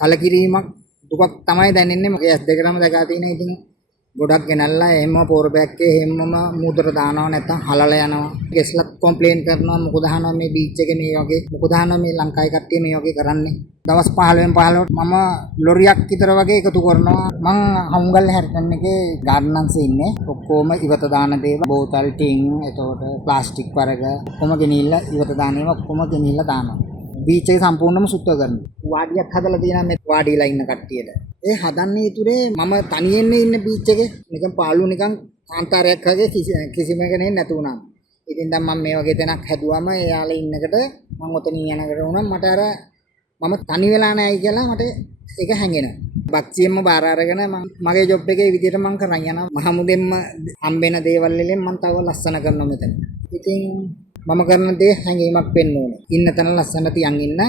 කලකිරීමක් දුකක් තමයි දැනෙන්නේ. මගේ ඇස් දෙකටම දැකලා තියෙන ඉතින් ගොඩක් ගෙනල්ලා එහෙම පෝර බෑග්ගේ එහෙමම මුදර දානවා නැත්නම් හලලා යනවා. ගෙස්ලක් කම්ප්ලේන් කරනවා මොකද අහනවා මේ බීච් එකේ මේ වගේ මොකද අහනවා මේ ලංකාවේ කට්ටිය මේ වගේ කරන්නේ. දවස් 15න් 15ට මම ලොරියක් විතර වගේ එකතු කරනවා. මං හමුගල් හැරටන් එකේ ගාර්ඩනන්ස් ඉන්නේ. ඔක්කොම ඉවත දාන දේවල් බෝතල් ටින් එතකොට ප්ලාස්ටික් වර්ග ඔක්කොම ගෙනිහිල්ලා ඉවත දාන ඒවා ඔක්කොම ගෙනිහිල්ලා දානවා. බීච් එක සම්පූර්ණයෙන්ම සුද්ධ කරනවා. වාඩියක් හදලා තියෙනවා මේ වාඩිලා ඉන්න කට්ටියට. ඒ හදන්නේ ඉතුරේ මම තනියෙන් ඉන්න බීච් එකේ නිකන් පාළු නිකන් කාන්තාරයක් වගේ කිසිම කෙනෙක් නැතු වුණා. ඉතින් දැන් මම මේ වගේ තැනක් හැදුවම එයාලා ඉන්නකට මම ඔතනින් යනකට වුණා මට අර මම තනි වෙලා නැයි කියලා මට ඒක හැංගෙනවා. බක්සියෙන්ම බාර අරගෙන මගේ ජොබ් එකේ විදියට මම කරන් යනවා. මහමුදෙන්ම හම්බෙන දේවල් වලින් මම තව ලස්සන කරනවා මෙතන. ඉතින් මම කරන දේ හැංගීමක් වෙන්න ඕනේ. ඉන්න තැන ලස්සන තියන් ඉන්න.